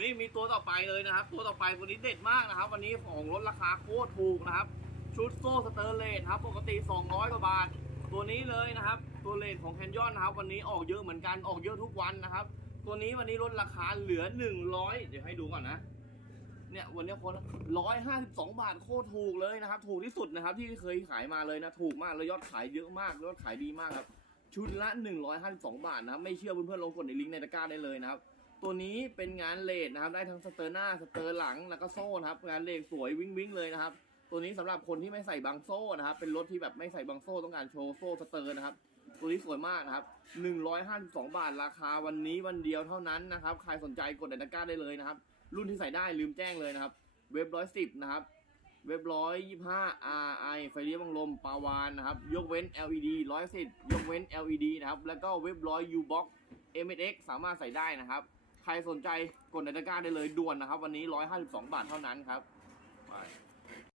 นี่มีตัวต่อไปเลยนะครับ ตัวต่อไปตัวนี้เด็ดมากนะครับ วันนี้ของลดราคาโคตรถูกนะครับ ชุดโซ่สเตอร์เลสครับ ปกติ 200 กว่าบาท ตัวนี้เลยนะครับ ตัวเลสของแคนยอนนะครับ วันนี้ออกเยอะเหมือนกันออกเยอะทุกวันนะครับ ตัวนี้วันนี้ลดราคาเหลือ 100 เดี๋ยวให้ดูก่อนนะเนี่ยวันนี้คนร้อยห้าสิบสองบาทโคตรถูกเลยนะครับ ถูกที่สุดนะครับ ที่เคยขายมาเลยนะ ถูกมากแล้วยอดขายเยอะมากยอดขายดีมากครับ ชุดละ152บาทนะครับไม่เชื่อเพื่อนๆลองกดในลิงก์ในตะกร้าได้เลยนะครับ ตัวนี้เป็นงานเลดนะครับ ได้ทั้งสเตอร์หน้าสเตอร์หลังแล้วก็โซ่นะครับ งานเลดสวยวิ่งวิ่งเลยนะครับ ตัวนี้สำหรับคนที่ไม่ใส่บางโซ่นะครับ เป็นรถที่แบบไม่ใส่บางโซ่ต้องการโชว์โซ่สเตอร์นะครับ ตัวนี้สวยมากนะครับ152 บาทราคาวันนี้วันเดียวเท่านั้นนะครับ ใครสนใจกดในตะกร้าได้เลยนะครับ รุ่นที่ใส่ได้ลืมแจ้งเลยนะครับ เว็บร้อยสิบนะครับเว็บร้อยยี่ห้า RI ไฟเลี้ยวบังลมปาวานนะครับ ยกเว้น LED ร้อยสิบยกเว้น LED นะครับ แล้วก็เว็บร้อย U-Box MX สามารถใส่ได้นะครับ ใครสนใจกดในตะกร้าได้เลยด่วนนะครับ วันนี้ 152 บาทเท่านั้นครับไป